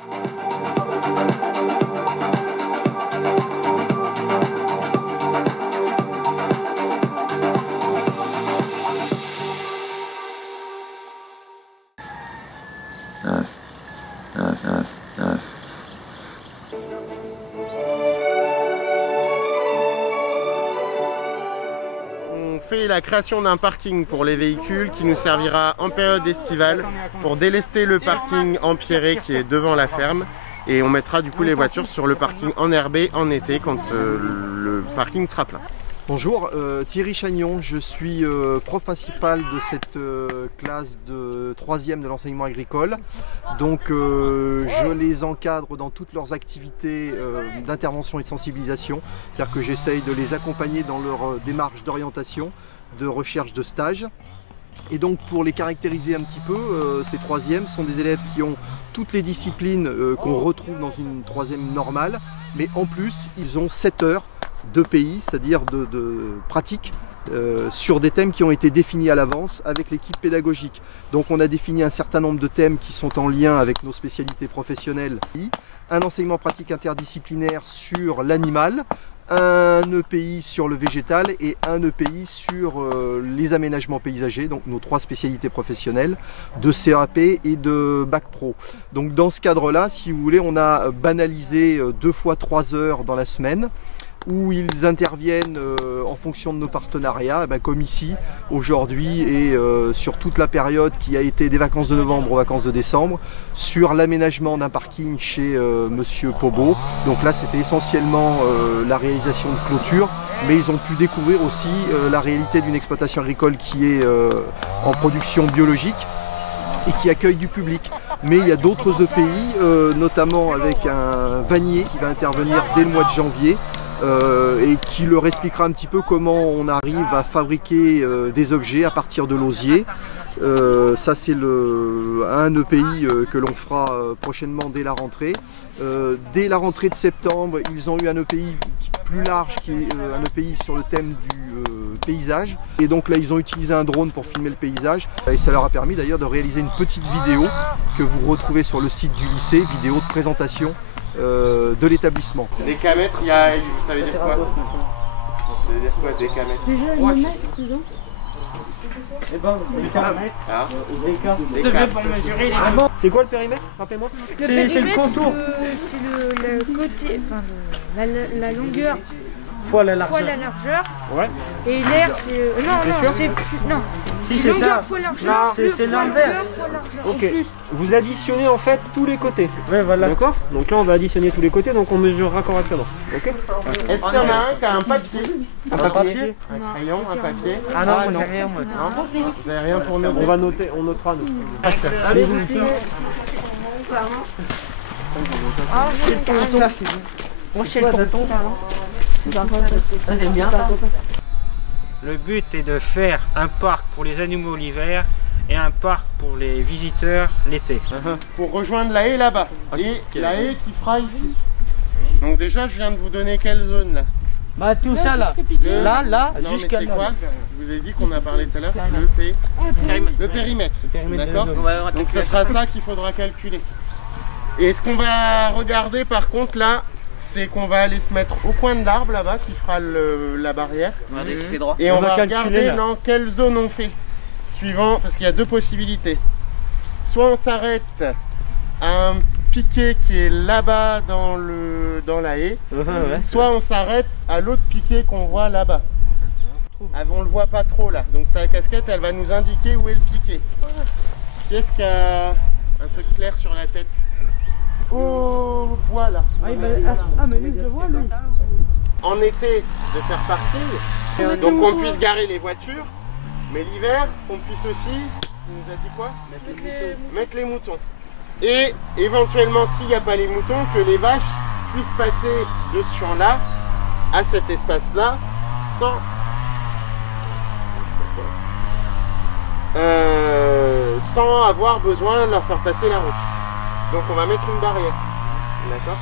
On fait la création d'un parking pour les véhicules qui nous servira en période estivale pour délester le parking empierré qui est devant la ferme, et on mettra du coup les voitures sur le parking enherbé en été quand le parking sera plein. Bonjour, Thierry Chagnon, je suis prof principal de cette classe de 3e de l'enseignement agricole. Donc je les encadre dans toutes leurs activités d'intervention et de sensibilisation. C'est-à-dire que j'essaye de les accompagner dans leur démarche d'orientation, de recherche de stage. Et donc pour les caractériser un petit peu, ces 3e sont des élèves qui ont toutes les disciplines qu'on retrouve dans une 3e normale, mais en plus ils ont 7 heures de pays, c'est-à-dire de pratique sur des thèmes qui ont été définis à l'avance avec l'équipe pédagogique. Donc on a défini un certain nombre de thèmes qui sont en lien avec nos spécialités professionnelles. Un enseignement pratique interdisciplinaire sur l'animal, un EPI sur le végétal et un EPI sur les aménagements paysagers, donc nos 3 spécialités professionnelles de CAP et de Bac Pro. Donc dans ce cadre-là, si vous voulez, on a banalisé 2 fois 3 heures dans la semaine, où ils interviennent en fonction de nos partenariats, comme ici, aujourd'hui, et sur toute la période qui a été des vacances de novembre aux vacances de décembre, sur l'aménagement d'un parking chez Monsieur Pobo. Donc là, c'était essentiellement la réalisation de clôture, mais ils ont pu découvrir aussi la réalité d'une exploitation agricole qui est en production biologique et qui accueille du public. Mais il y a d'autres EPI, notamment avec un vannier qui va intervenir dès le mois de janvier, et qui leur expliquera un petit peu comment on arrive à fabriquer des objets à partir de l'osier. Ça c'est un EPI que l'on fera prochainement dès la rentrée. Dès la rentrée de septembre, ils ont eu un EPI plus large qui est un EPI sur le thème du paysage. Et donc là ils ont utilisé un drone pour filmer le paysage. Et ça leur a permis d'ailleurs de réaliser une petite vidéo que vous retrouvez sur le site du lycée, vidéo de présentation de l'établissement. Décamètre, vous savez dire quoi? Ça veut dire quoi, décamètre? Déjà le mètre, disons. C'est quoi le périmètre? Rappelez-moi. Le périmètre, c'est le côté, enfin la longueur fois la largeur. Ouais. Et l'air, c'est non, Si c'est ça. Fois largeur. C'est l'inverse. Ok. Vous additionnez en fait tous les côtés. Ouais, voilà. D'accord. Donc là, on va additionner tous les côtés, donc on mesurera correctement. Ok. Est-ce qu'il y en a un qui a un papier? Un papier? Un crayon, un papier? Ah non, non. Rien, moi. Non, vous n'avez rien pour noter? On va noter, on notera nous. Allez, vous suivez. Ça c'est bon. Moi je sais le tonton. J'aime bien. Le but est de faire un parc pour les animaux l'hiver et un parc pour les visiteurs l'été. Pour rejoindre la haie là-bas et la haie qui fera ici. Donc déjà je viens de vous donner quelle zone là? Bah tout ça là, là, jusqu'à là. C'est quoi? Je vous ai dit qu'on a parlé tout à l'heure, le périmètre. D'accord? Donc ce sera ça qu'il faudra calculer. Et ce qu'on va regarder par contre là, c'est qu'on va aller se mettre au coin de l'arbre là-bas qui fera la barrière. Et on va regarder dans quelle zone on fait. Suivant, parce qu'il y a 2 possibilités. Soit on s'arrête à un piquet qui est là-bas dans la haie, soit on s'arrête à l'autre piquet qu'on voit là-bas. On le voit pas trop là, donc ta casquette elle va nous indiquer où est le piquet. Qu'est-ce qu'il y a un truc clair sur la tête? Oh, voilà. Mais lui, je le vois, lui. En été, de faire parking, donc qu'on puisse garer les voitures, mais l'hiver, qu'on puisse aussi, il nous a dit quoi? Mettre les moutons. Et éventuellement, s'il n'y a pas les moutons, que les vaches puissent passer de ce champ-là à cet espace-là sans avoir besoin de leur faire passer la route. Donc on va mettre une barrière, d'accord?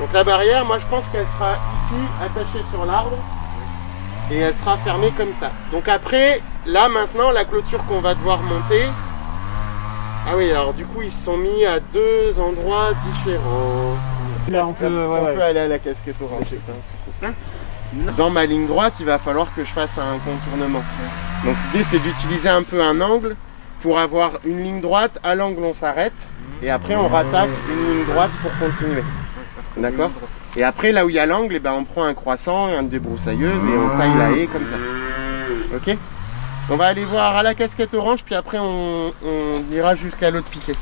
Donc la barrière, moi je pense qu'elle sera ici, attachée sur l'arbre, et elle sera fermée comme ça. Donc après, là maintenant, la clôture qu'on va devoir monter, Ah oui, alors du coup ils se sont mis à 2 endroits différents. Là on peut, aller à la casquette orange, c'est un souci. Dans ma ligne droite, il va falloir que je fasse un contournement. Donc l'idée c'est d'utiliser un peu un angle pour avoir une ligne droite. À l'angle on s'arrête et après on rattaque une ligne droite pour continuer. D'accord? Et après là où il y a l'angle, eh ben, on prend un croissant et une débroussailleuse et on taille la haie comme ça. Ok? On va aller voir à la casquette orange, puis après on ira jusqu'à l'autre piquet.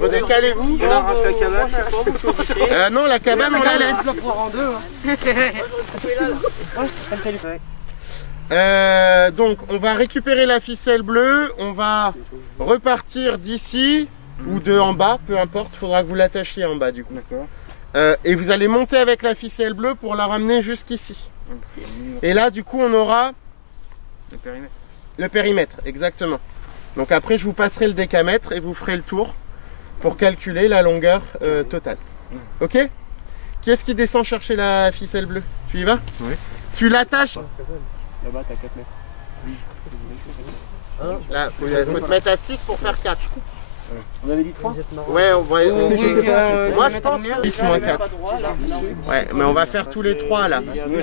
Décalez-vous. On arrache la cabane, je sais pas, non, la cabane on la laisse. Donc on va récupérer la ficelle bleue, on va repartir d'ici ou de en bas, peu importe, il faudra que vous l'attachiez en bas du coup. Et vous allez monter avec la ficelle bleue pour la ramener jusqu'ici. Et là du coup on aura le périmètre, exactement. Donc après je vous passerai le décamètre et vous ferez le tour pour calculer la longueur totale. Ok? Qui est-ce qui descend chercher la ficelle bleue? Tu y vas? Oui. Tu l'attaches. Là-bas t'as 4 mètres. Là, faut te mettre à 6 pour faire 4. On avait dit 3? Ouais, moi je pense 10 moins 4. Ouais, mais on va faire tous les 3 là.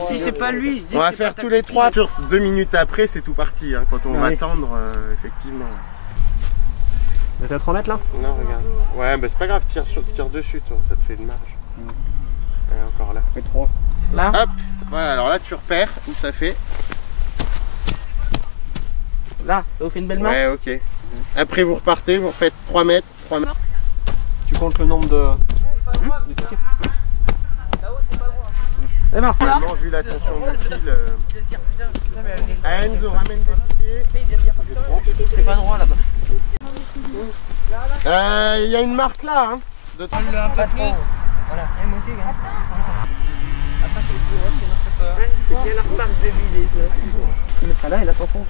Si c'est pas lui, on va faire tous les 3. 2 minutes après, c'est tout parti. Hein, quand on va tendre, effectivement. Vous êtes à 3 mètres là? Non, regarde. Ouais, bah c'est pas grave, tire dessus, toi, ça te fait une marge. Allez, encore là. Et 3. Là? Hop, voilà, alors là tu repères où ça fait. Là, ça vous fait une belle main? Ouais, ok. Après vous repartez, vous refaites 3 mètres, 3 mètres. Tu comptes le nombre de piquets? C'est bon. Vraiment, vu la tension du fil. Enzo ramène des piquets. C'est pas droit là-bas. Il y a une marque là. Hein, un peu plus. Voilà, et moi aussi, regarde. Après, c'est le plus gros qui marche pas. C'est bien la remarque de vider ça. Tu mettras là et là sans fond.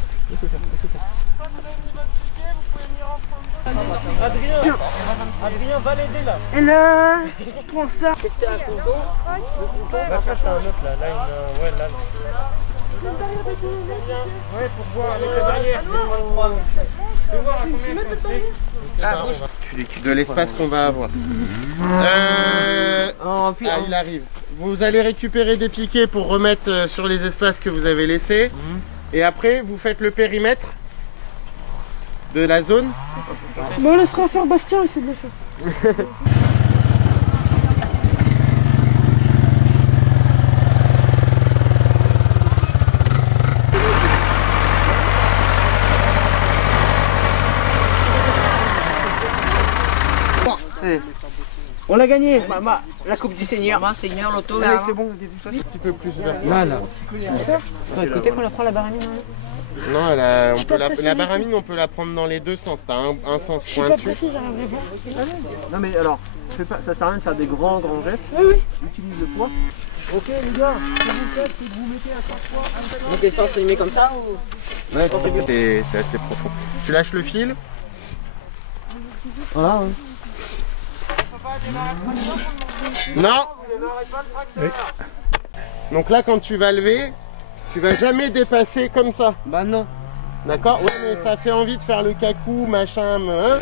Adrien, va l'aider là. Et là, prends ça. C'était un couteau. Va chercher un autre là. Là, ouais, là. Ouais, pour voir avec la barrière. Je vais voir à combien ça fait. De l'espace qu'on va avoir. Il arrive. Vous allez récupérer des piquets pour remettre sur les espaces que vous avez laissés. Et après, vous faites le périmètre de la zone. Mais on laissera faire Bastien, il sait de le faire. On l'a gagné. La coupe du Seigneur. Seigneur, l'auto. Oui, c'est bon. Un petit peu plus vers là. Là. De côté qu'on la prend la baramine. Non, la baramine, on peut la prendre dans les deux sens. T'as un sens pointu. Non mais alors, ça sert à rien de faire des grands gestes. Oui. Utilise le poids. Ok les gars, ce que vous faites, c'est que vous mettez à chaque fois un peu. Donc l'essence, il met comme ça ou... Ouais, c'est assez profond. Tu lâches le fil. Voilà. Ouais. Non. Oui. Donc là, quand tu vas lever, tu vas jamais dépasser comme ça. Bah non. D'accord? Ouais, mais ça fait envie de faire le cacou, machin, hein.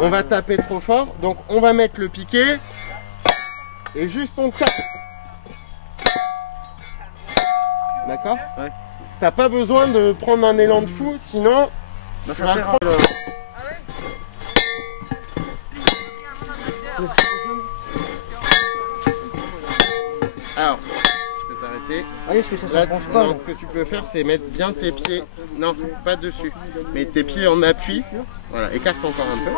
On va taper trop fort. Donc on va mettre le piquet et juste on tape. D'accord? Ouais. T'as pas besoin de prendre un élan de fou, sinon bah, tu vas prendre... Alors, tu peux t'arrêter. Ah, est-ce que ça là, se pas, ce que tu peux faire, c'est mettre bien tes pieds. Non, pas dessus. Mais tes pieds en appui. Voilà, écarte encore un peu.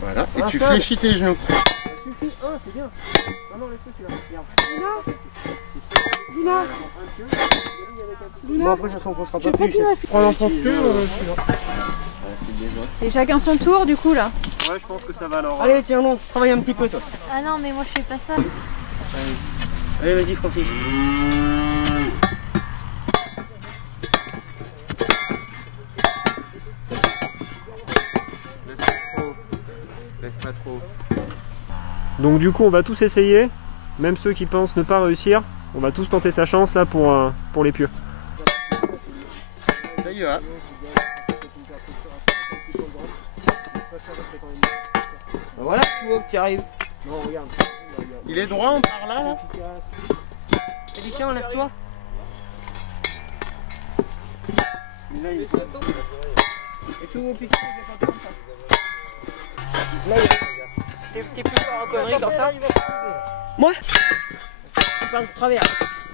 Voilà, et tu fléchis tes genoux. Ça suffit, c'est bien. Non, laisse-le celui-là. Luna. Bon, après, ça s'enfoncera pas plus. Prends l'enfonce que Et chacun son tour du coup là. Ouais, je pense que ça va alors. Allez, tiens, non, travaille un petit peu toi. Ah non, mais moi je fais pas ça. Allez, vas-y, Francis. Lève pas trop. Donc du coup, on va tous essayer. Même ceux qui pensent ne pas réussir. On va tous tenter sa chance là pour les pieux. Ça y va. Voilà, tu vois que tu arrives. Non, regarde. Il est droit, on part là, là. Félicien, enlève-toi. Là, il est... Et tout mon piquet, il est pas comme ça. Là, t'es plus fort en connerie comme ça. Moi tu pars de travers.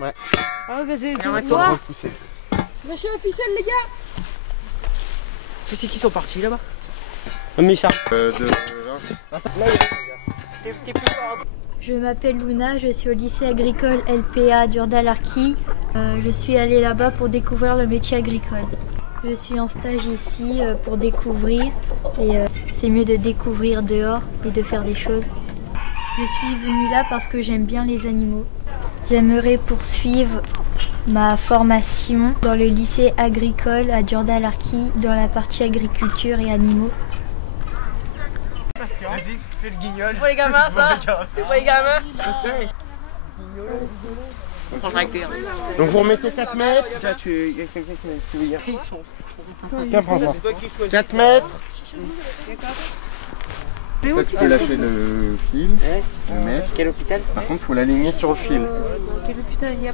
Ouais. Ah ouais, c'est On va repousser. Lâchez la ficelle, les gars. C'est qui sont partis là-bas? Michel. Attends, là, t'es plus fort. Je m'appelle Luna, je suis au lycée agricole LPA d'Urdalarki. Je suis allée là-bas pour découvrir le métier agricole. Je suis en stage ici pour découvrir et c'est mieux de découvrir dehors et de faire des choses. Je suis venue là parce que j'aime bien les animaux. J'aimerais poursuivre ma formation dans le lycée agricole à Urdalarki dans la partie agriculture et animaux. Vas-y, fais le guignol. C'est pour les gamins ça. C'est pour les gamins. Donc vous remettez 4 mètres. Il y a quelqu'un qui veut dire. Ils sont. Tiens, prends ça. 4 mètres. Là, tu peux lâcher le fil, le mettre. Quel hôpital? Par contre, il faut l'aligner sur le fil. Quel hôpital il y a?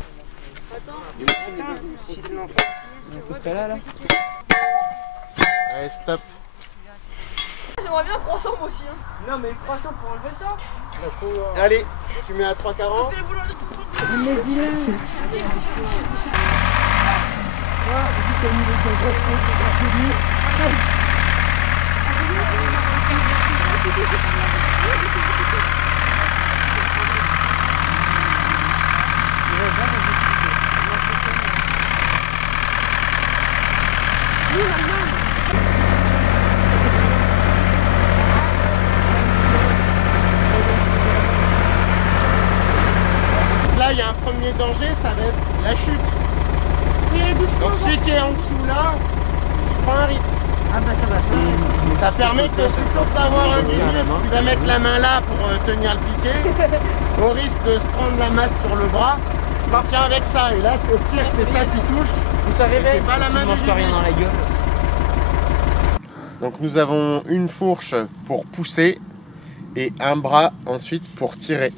Là. Allez, stop. J'aimerais bien un croissant moi aussi. Hein. Non mais le croissant pour enlever ça. Allez, tu mets à 3,40. Là, il y a un premier danger, ça va être la chute. Donc celui qui est en dessous là, il prend un risque. Ah bah ça va. Ça permet que plutôt que d'avoir un ministre qui va mettre la main là pour tenir le piquet, au risque de se prendre la masse sur le bras, il tient avec ça. Et là, au pire, c'est ça qui touche. Vous savez, c'est pas la main mange rien dans la gueule. Donc nous avons une fourche pour pousser et un bras ensuite pour tirer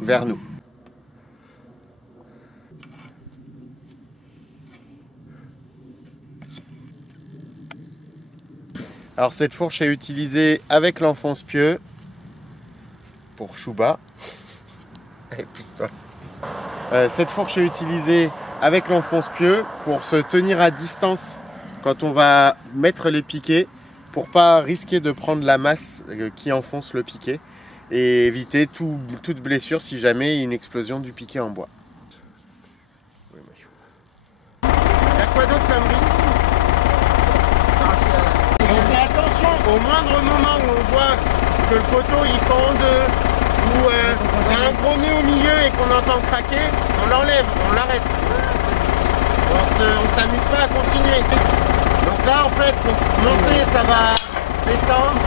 vers nous. Alors cette fourche est utilisée avec l'enfonce-pieu pour Chouba. Allez, pousse-toi. Cette fourche est utilisée avec l'enfonce-pieu pour se tenir à distance quand on va mettre les piquets pour pas risquer de prendre la masse qui enfonce le piquet et éviter toute blessure si jamais il y a une explosion du piquet en bois. Il y a quoi d'autre comme risque? On fait attention au moindre moment où on voit que le poteau il fend en deux ou on a un gros nez au milieu et qu'on entend craquer, on l'enlève, on l'arrête. On s'amuse pas à continuer. Donc là en fait, pour monter ça va descendre.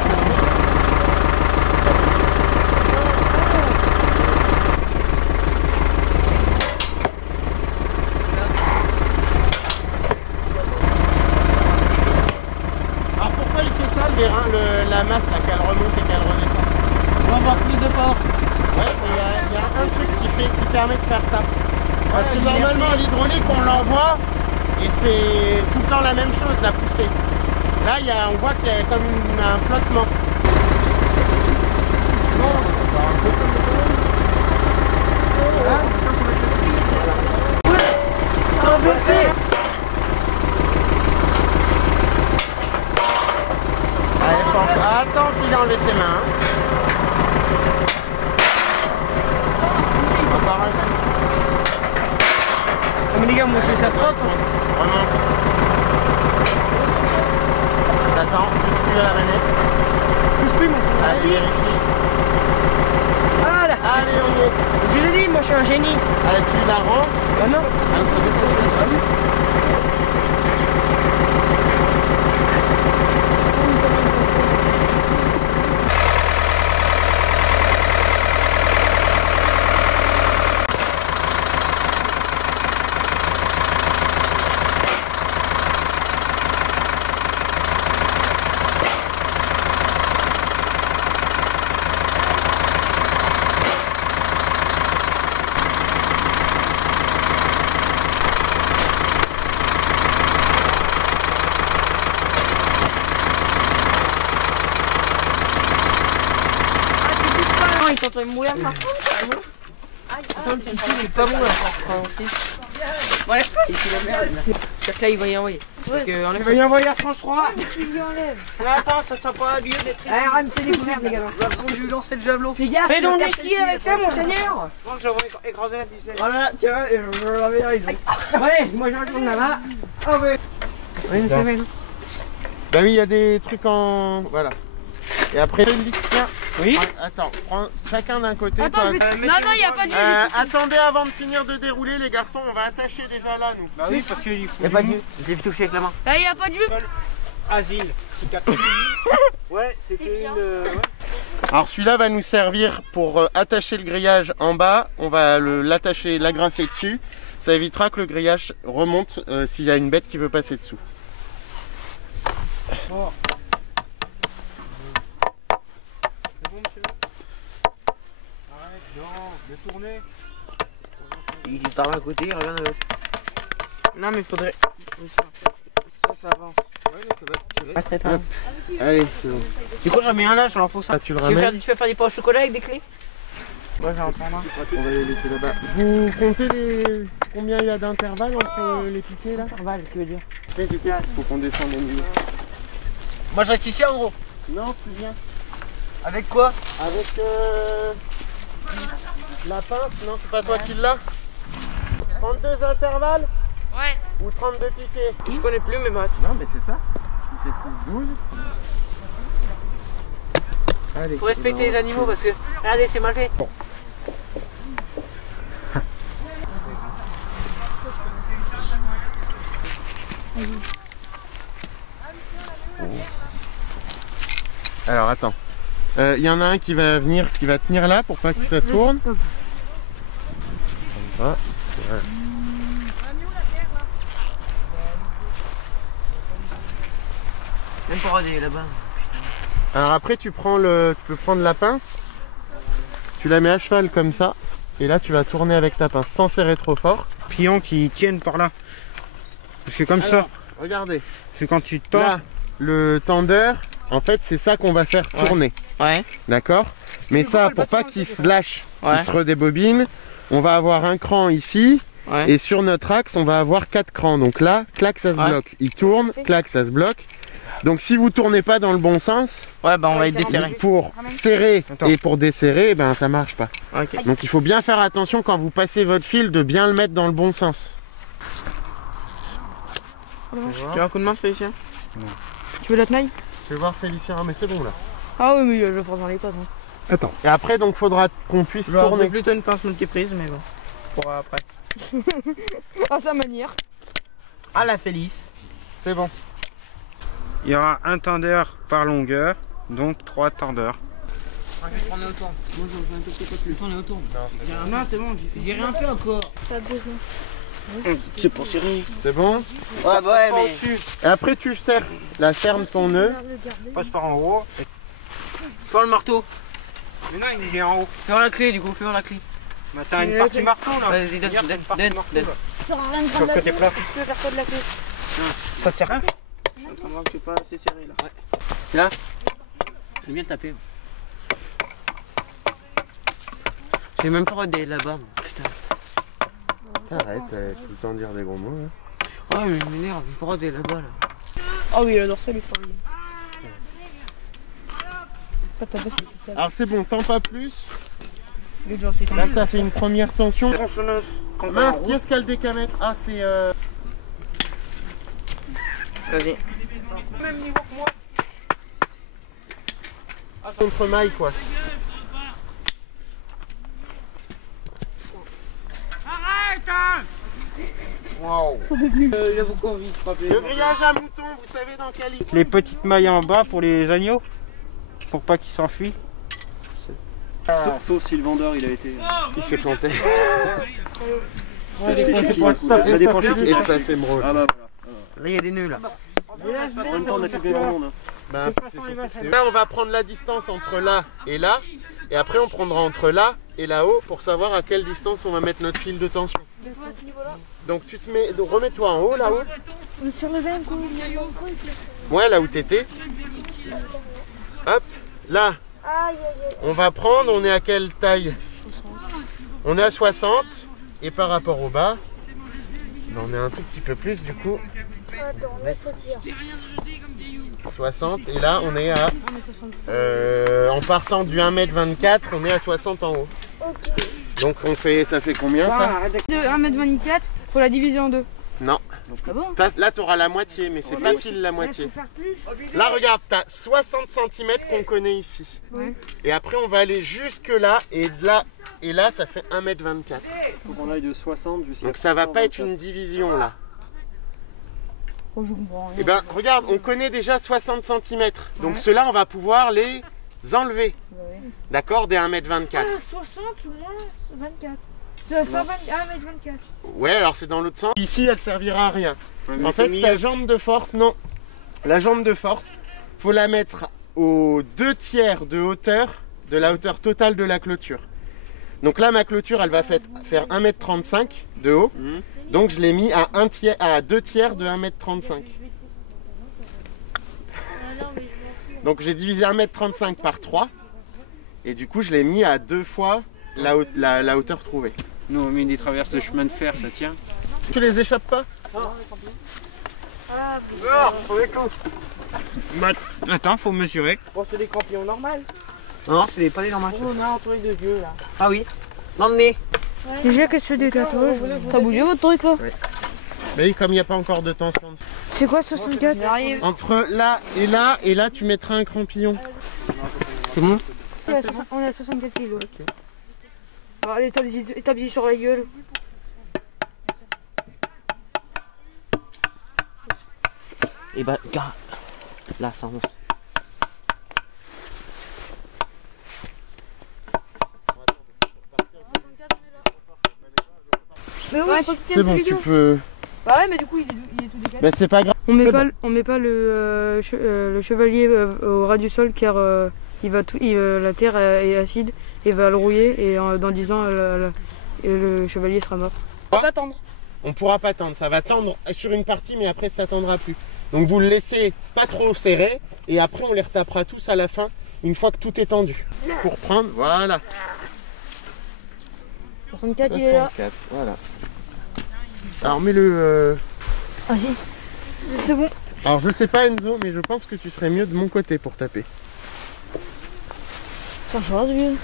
Alors pourquoi il fait ça, la masse là, qu'elle remonte et qu'elle redescend? On va avoir plus de force. Ouais, il y a un truc qui permet de faire ça. Parce que normalement l'hydraulique on l'envoie et c'est tout le temps la même chose, la poussée. Là on voit qu'il y a comme un flottement. Sans verser. Attends qu'il ait enlevé ses mains. Encore un. Mais les gars, moi je fais ça trop. Remonte. T'attends, touche plus à la manette. Touche plus, mon frère. Allez, vérifie. Voilà. Allez, on y est. Je vous ai dit, moi je suis un génie. Allez, tu la rentres. Bah non. Ah, il faut détacher la chaîne. il t'entend mourir par contre. Attends, le petit, il est pas bon là, je pense. Bon, lève-toi. C'est que là, il va y envoyer. Il va y envoyer à France 3. Mais attends, ça sent pas lieu d'être ici. Ah, c'est découvert, les gars. On va lui lancer le javelot. Fais gaffe. Fais donc des skis avec ça, mon seigneur. Je crois que j'aimerais écraser la ficelle. Voilà, tiens, et je la vais arriver. Ouais, moi je retourne là-bas. Oh, mais. Oui, c'est vrai. Bah oui, il y a des trucs en... Voilà. Et après, tiens. Oui. Attends, prends chacun d'un côté. Attends, non, non, il n'y a pas de jeu. Attendez avant de finir de dérouler, les garçons, on va attacher déjà là, nous. Bah oui, parce qu'il faut... Il n'y a pas de jeu. Je l'ai touché avec la main. Là, il n'y a pas de jeu. Asile. Ouais, c'était une... Ouais. Alors celui-là va nous servir pour attacher le grillage en bas. On va l'attacher, l'agrafer dessus. Ça évitera que le grillage remonte s'il y a une bête qui veut passer dessous. Oh. Tourner. Il part d'un côté, il revient de l'autre. Non mais il faudrait... Ça avance. Ouais mais ça va se tirer. Pas très tard. Allez, c'est bon. Du coup j'en mets un là, j'en faut ça. Ah, tu le ramènes. Tu peux faire des pains au chocolat avec des clés? Ouais, j'en prends un. On va les laisser là-bas. Vous comptez combien il y a d'intervalle entre les piquets là? Intervalle, tu veux dire? Faut qu'on descende au milieu. Moi je reste ici en gros. Non, tu viens. Avec quoi? Avec la pince, non c'est pas toi qui l'as. 32 intervalles? Ouais. Ou 32 piquets? Je connais plus mais bah... Non mais c'est ça. Si c'est 6, 12. Allez. Faut respecter les animaux parce que... Regardez, c'est mal fait. Bon. Alors attends. Il y en a un qui va venir, qui va tenir là pour pas que ça tourne. Voilà. Même pour aller là-bas. Alors après tu peux prendre la pince, tu la mets à cheval comme ça, et là tu vas tourner avec ta pince sans serrer trop fort. Pions qui tiennent par là. Parce que comme ça. Regardez. C'est quand tu tends. Là, le tendeur, en fait c'est ça qu'on va faire tourner. Ouais. D'accord? Mais ça, pour pas qu'il se lâche, qu'il se redébobine, on va avoir un cran ici. Ouais. Et sur notre axe, on va avoir 4 crans. Donc là, clac, ça se bloque. Il tourne, clac, ça se bloque. Donc si vous tournez pas dans le bon sens, ouais, bah on va être desserré. Pour serrer et pour desserrer, ben ça marche pas. Okay. Donc il faut bien faire attention quand vous passez votre fil de bien le mettre dans le bon sens. Tu as un coup de main, Félicien? Tu veux la tenaille? Je vais voir Félicien, mais c'est bon là. Ah oui, mais je le prends dans les pattes. Hein. Attends. Et après, donc faudra qu'on puisse tourner. Plutôt une pince multiprise, mais bon. Pour après. À sa manière. Ah la Félice. C'est bon. Il y aura un tendeur par longueur, donc 3 tendeurs. Je vais tourner autour. Moi je vais un tout petit peu plus. Tourner autour. Non, c'est bon, j'ai rien fait encore. Pas besoin. C'est pour serrer. C'est bon? Ouais, bah ouais, mais... Et après tu serres, la ferme ton nœud. Passe par en haut. Fais le marteau. Mais non, il est en haut. Fais la clé du coup, fais la clé. Bah t'as une partie marteau là. Vas-y, donne. Ça sert à rien de Sur prendre le la côté clé. plat. Tu peux faire quoi de la clé? Ça sert à rien. Je suis en train de voir que c'est pas assez serré là. Ouais. Là, j'ai bien tapé. J'ai même pas rodé là-bas. Putain. Arrête, tout le temps de dire des gros mots. Hein. Ouais, mais je m'énerve, j'ai pas rodé là-bas là. Ah oui, la dorsale est pas bien. Alors c'est bon, tends pas plus. Là, ça fait une première tension. Mince, qui est-ce qui a le décamètre? Ah, c'est... Vas-y. Même niveau que moi. Contre maille quoi. Arrête! Waouh! Il a beaucoup envie de frapper. Le grillage à mouton, vous savez dans quel lit? Les petites mailles en bas pour les agneaux, pour pas qu'ils s'enfuient. Sauf si le vendeur il a été. Il s'est planté. Ça dépend chez qui. Espace émeraude. Ah bah voilà. Là il y a des nœuds là. En même temps on a tout le monde. Bah, là on va prendre la distance entre là et là. Et après on prendra entre là et là-haut pour savoir à quelle distance on va mettre notre fil de tension. Donc tu te mets, remets-toi en haut là-haut. Sur le ventre. Ouais, là où t'étais. Hop, là. Aïe aïe aïe. on va prendre, on est à quelle taille? On est à 60 et par rapport au bas, ben on est un tout petit peu plus du coup. 60 et là on est à en partant du 1m24 on est à 60 en haut. Donc on fait, ça fait combien ça? De 1m24 pour la diviser en deux. Non. Ah bon? Là tu auras la moitié mais c'est pas pile la moitié. Là regarde, tu as 60 cm qu'on connaît ici. Ouais. Et après on va aller jusque là et là ça fait 1m24. Faut qu'on aille de 60 jusqu'à. Donc ça va pas être une division là. Oh, je comprends rien. Et ben regarde, on connaît déjà 60 cm. Donc ceux-là on va pouvoir les enlever. Ouais. D'accord, des 1m24. Ah, 60 moins 24. 1m24. Ouais, alors c'est dans l'autre sens. Ici, elle servira à rien. En fait, la jambe de force, non. La jambe de force, faut la mettre aux 2/3 de hauteur, de la hauteur totale de la clôture. Donc là, ma clôture, elle va faire 1m35 de haut. Donc je l'ai mis à 2/3 de 1m35. Donc j'ai divisé 1m35 par 3. Et du coup, je l'ai mis à 2 fois la hauteur trouvée. Nous on met des traverses de chemin de fer, ça tient. Tu les échappes pas? Attends, faut mesurer. Bon, c'est des crampillons normales. Non, c'est pas des normales. On a un truc de vieux là. Ah oui. Dans le nez. Déjà que je fais des tatouages. T'as bougé votre truc là? Ouais. Mais comme il n'y a pas encore de tension. C'est quoi 64? Entre là, et là, tu mettras un crampillon. C'est bon? On est à 64 kg. Allez, établis sur la gueule. Et bah, gars, là ça monte. Mais oui, C'est bon, tu peux. Bah ouais, mais du coup, il est tout décalé. Mais c'est pas grave. On met pas le chevalier au ras du sol car la terre est acide et va le rouiller et dans 10 ans le chevalier sera mort. On va pas tendre. On pourra pas tendre, ça va tendre sur une partie mais après ça tendra plus. Donc vous le laissez pas trop serré et après on les retapera tous à la fin une fois que tout est tendu. Pour prendre, voilà. 64 il est là. 64, voilà. Alors mets-le... Vas-y, c'est bon. Alors je sais pas Enzo mais je pense que tu serais mieux de mon côté pour taper. Ça change mieux.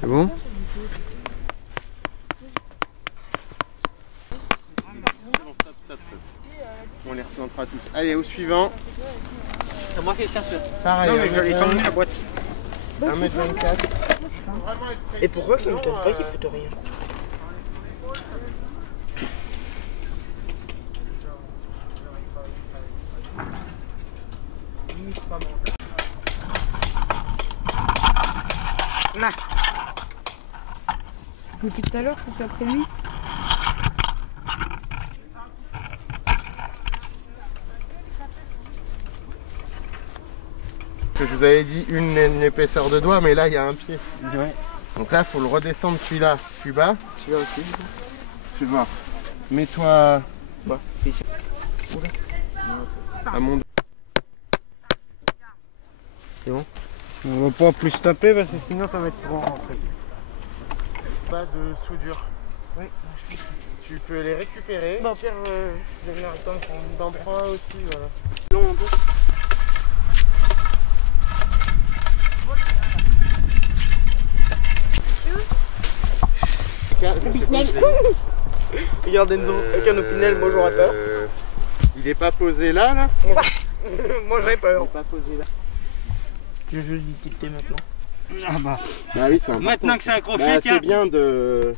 C'est bon? On les replantera tous. Allez, au suivant. C'est moi qui les cherche. Pareil. Non mais je l'ai pas mis la boîte. 1m24. Et pourquoi ça ne tourne pas qu'il foute rien? Là. Depuis tout à l'heure, c'est après lui. Je vous avais dit une épaisseur de doigt, mais là il y a un pied. Ouais. Donc là, il faut le redescendre celui-là plus bas. Celui-là aussi. Tu vois. Mets-toi à mon. C'est bon? On va pas plus taper parce que sinon ça va être trop rentré. Pas de soudure. Oui. Tu peux les récupérer. Bon, Pierre, je vais venir attendre. T'en prends un aussi, voilà. Long un peu. Regarde Enzo, avec un opinel, moi j'aurais peur. Il est pas posé là, là? Moi j'aurais peur. Il est pas posé là. Je veux du tilter maintenant. Ah bah. Bah oui, c'est important. Maintenant que c'est accroché, Bah, tiens. c'est bien de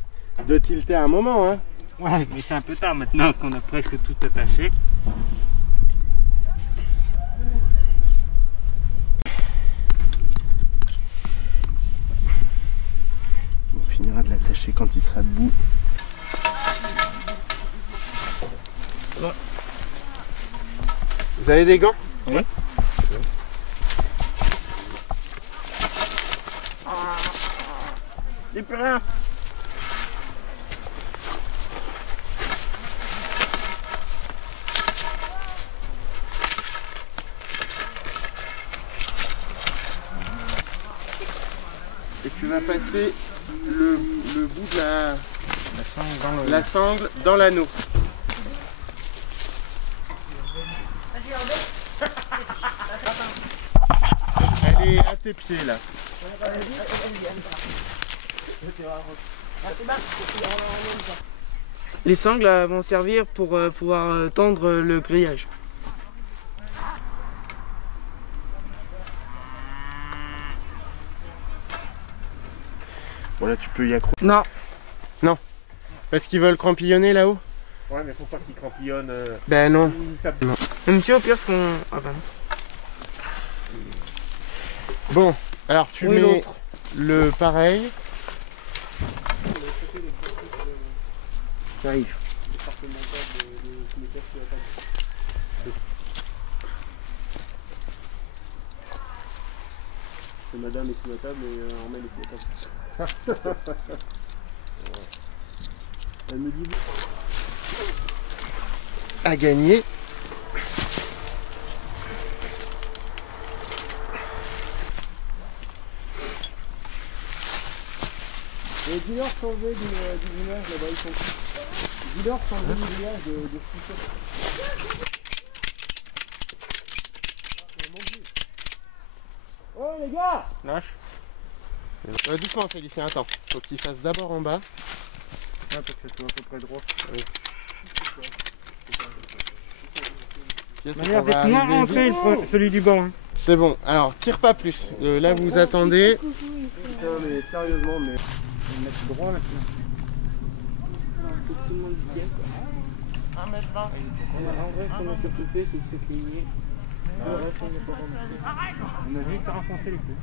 tilter un moment, hein. Ouais, mais c'est un peu tard maintenant qu'on a presque tout attaché. On finira de l'attacher quand il sera debout. Ouais. Vous avez des gants? Oui. J'ai plus rien. vas passer le bout de la sangle dans l'anneau. Elle est à tes pieds là. Les sangles vont servir pour pouvoir tendre le grillage. Bon là tu peux y accrocher. Non. Non. Parce qu'ils veulent crampillonner là-haut. Ouais mais faut pas qu'ils crampillonnent. Ben non. Non. Monsieur au pire ce qu'on... Ah bah non. Bon, alors tu mets le pareil. J'arrive. Madame est sous la table et Armel est sous la table. Elle me dit... À gagner. Et dis-leur changer du village là-bas, ils sont... Dis-leur changer du village de Oh les gars! Lâche. Doucement Félicien, attends. Faut qu'il fasse d'abord en bas. Ah, parce que c'est à peu près droit. Oui. Celui du banc. Hein. C'est bon, alors tire pas plus. Là vous attendez. Putain mais sérieusement, mais... On va mettre droit là. 1m20. En vrai, si on a tout fait, c'est se cligner. On a juste à renfoncer les coups.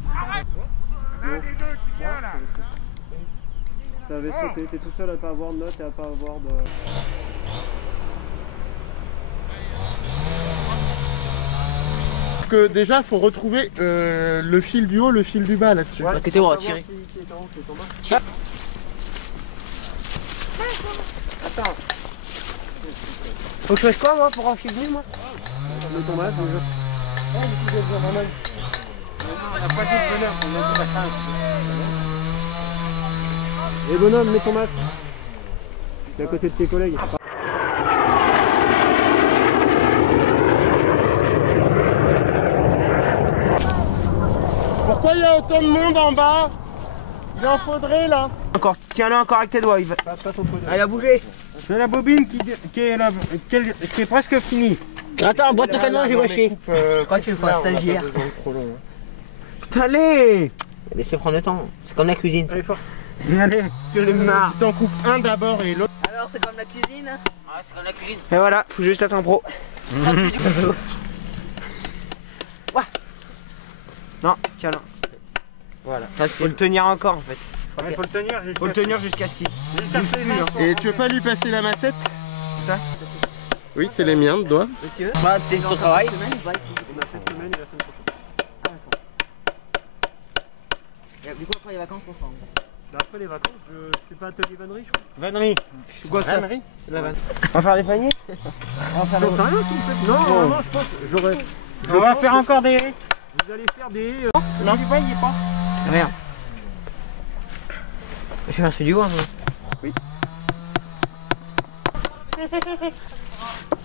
T'avais sauté, t'es tout seul à pas avoir de notes et à pas avoir de... Que déjà faut retrouver le fil du haut, le fil du bas là-dessus. Ouais, côté on va tirer. Attends. Faut que je fasse quoi moi pour enfiler moi? Le tomate, déjà. Ouais, du coup j'ai besoin vraiment. On a pas dit de bonheur, on a dit matin. Et bonhomme, mets ton masque. T'es à côté de tes collègues. Pourquoi il y a autant de monde en bas? Il en faudrait là. Encore, tiens-le encore avec tes doigts. Il va... Ah, il a bougé. C'est la bobine qui est là, qui est presque finie. Attends, boîte de canon, j'ai lâché. Je crois qu'il faut un stagiaire. Putain, allez! Laissez prendre le temps. C'est comme la cuisine. Allez, force. Allez, je l'ai marre. Si t'en coupes un d'abord et l'autre. Alors, c'est comme la cuisine? Ouais, c'est comme la cuisine. Et voilà, faut juste attendre pro. Ouais. Non, tiens là. Voilà. Faut le tenir encore en fait. Ouais, faut le tenir jusqu'à ce qu'il. Et tu veux pas lui passer la massette? Ça? Oui, c'est les miens de doigts. Monsieur? Bah, c'est ton travail. On a cette semaine et la semaine prochaine. Du coup, après les vacances, on fera. Après les vacances, je sais pas, atelier vannerie, je crois. Vannerie. C'est quoi ça? Vannerie? C'est de la vanne. On va faire des paniers? On va faire des paniers. Non, non, je pense. On va faire encore des haies. Vous allez faire des haies. Non, du voyez pas. Rien. Je fais un celui du bois, moi. Oui.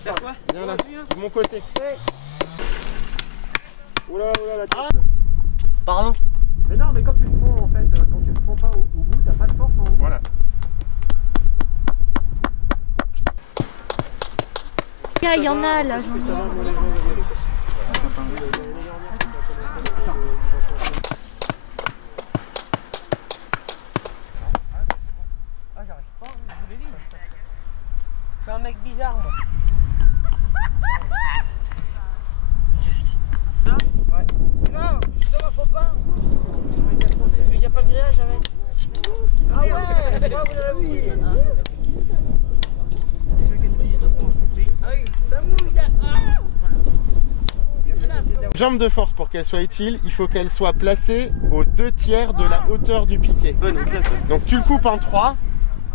Faire quoi? Viens là, de mon côté. Oula, oula, la tête. Ah. Pardon? Mais non, mais quand tu le prends en fait, quand tu le prends pas au bout, t'as pas de force en haut. Voilà. Il y en a là. Je suis un mec bizarre moi. Ouais. Non, justement faut pas. Il n'y a pas de grillage avec. Ah ouais, c'est pas vous avez vu. Ça mouille. Jambe de force, pour qu'elle soit utile, il faut qu'elle soit placée aux 2/3 de la hauteur du piquet. Donc tu le coupes en 3,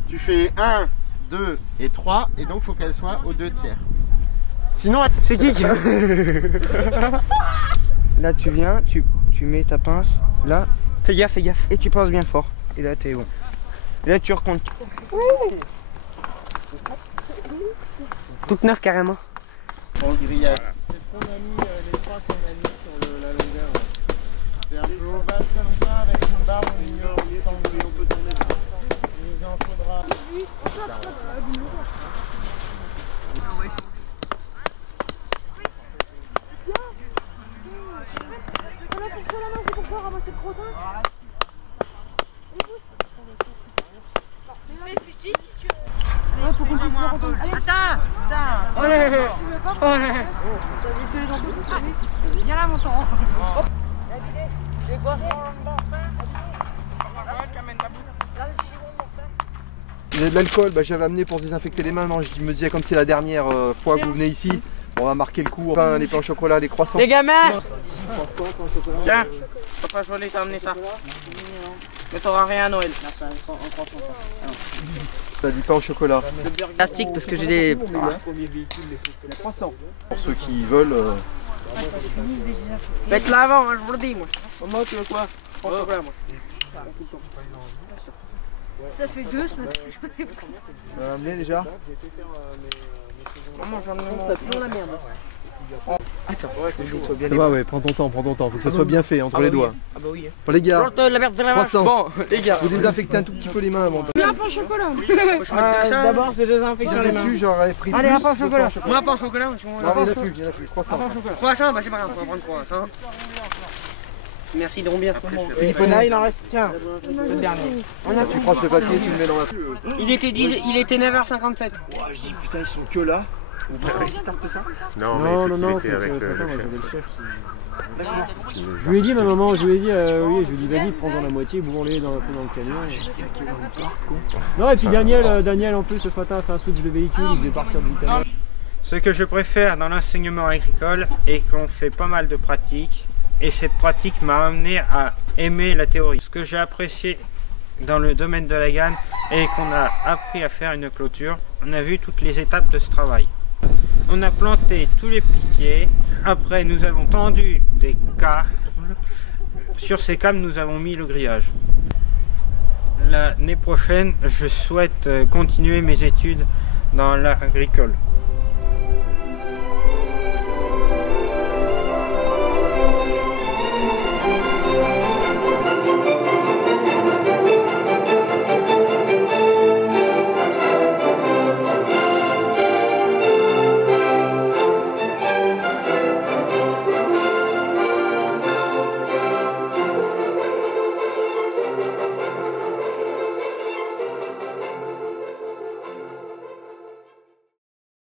tu fais 1, 2 et 3, et donc il faut qu'elle soit aux 2/3. Sinon elle... C'est qui Là tu viens, tu mets ta pince, là, Fais gaffe, fais gaffe. Et tu passes bien fort. Et là, t'es bon. Et là, tu recomptes. Toute nerf carrément. Bon, le grillage. C'est ce qu'on a mis, les trois qu'on a mis sur la longueur. C'est un peu ovale comme ça, avec une barre au milieu. On peut tourner. Il nous en faudra. Viens là, mon taureau. Il y a de l'alcool, bah, j'avais amené pour se désinfecter les mains. Non, je me disais, comme c'est la dernière fois que vous venez ici, on va marquer le coup. Enfin, les pains au chocolat, les croissants. Les gamins! Tiens, papa Jolie t'a amené ça. Mais t'auras rien à Noël. T'as du pain au chocolat. Plastique parce que j'ai des. Pour ceux qui veulent. Faites l'avant, hein, je vous le dis moi. Maman, tu veux quoi? Pain au chocolat moi. Ça fait 2 ce matin. On a amené déjà. Maman, j'en ai ça la merde. Attends, ouais, c'est chaud. Ça va, ouais, prends ton temps, faut que ça soit bien fait entre les doigts. Ah bah oui. Bon, les gars, La merde de la main. bon, les gars, vous désinfectez un tout petit peu les mains avant. Un pain au chocolat. D'abord, c'est désinfection les mains. Dessus, j'aurais pris. Allez, un pain au chocolat. Moi, pain au chocolat, Non, il y en a plus, croissant. Croissant, bah c'est pas grave, on va prendre croissant. Merci, ils bien. Là, il en reste qu'un. Le dernier. Tu croises le papier, tu le mets dans la. Il était 9h57. Je dis putain, ils sont que là. Non, c'est avec le chef. Je lui ai dit, ma maman, je lui ai dit, vas-y, prends-en la moitié, bourrons-les un peu dans le camion. Non, et puis Daniel en plus, ce matin, a fait un switch de véhicule, il devait partir du camion. Ce que je préfère dans l'enseignement agricole est qu'on fait pas mal de pratiques. Et cette pratique m'a amené à aimer la théorie. Ce que j'ai apprécié dans le domaine de la GAN est qu'on a appris à faire une clôture. On a vu toutes les étapes de ce travail. On a planté tous les piquets. Après, nous avons tendu des câbles. Sur ces câbles, nous avons mis le grillage. L'année prochaine, je souhaite continuer mes études dans l'agricole.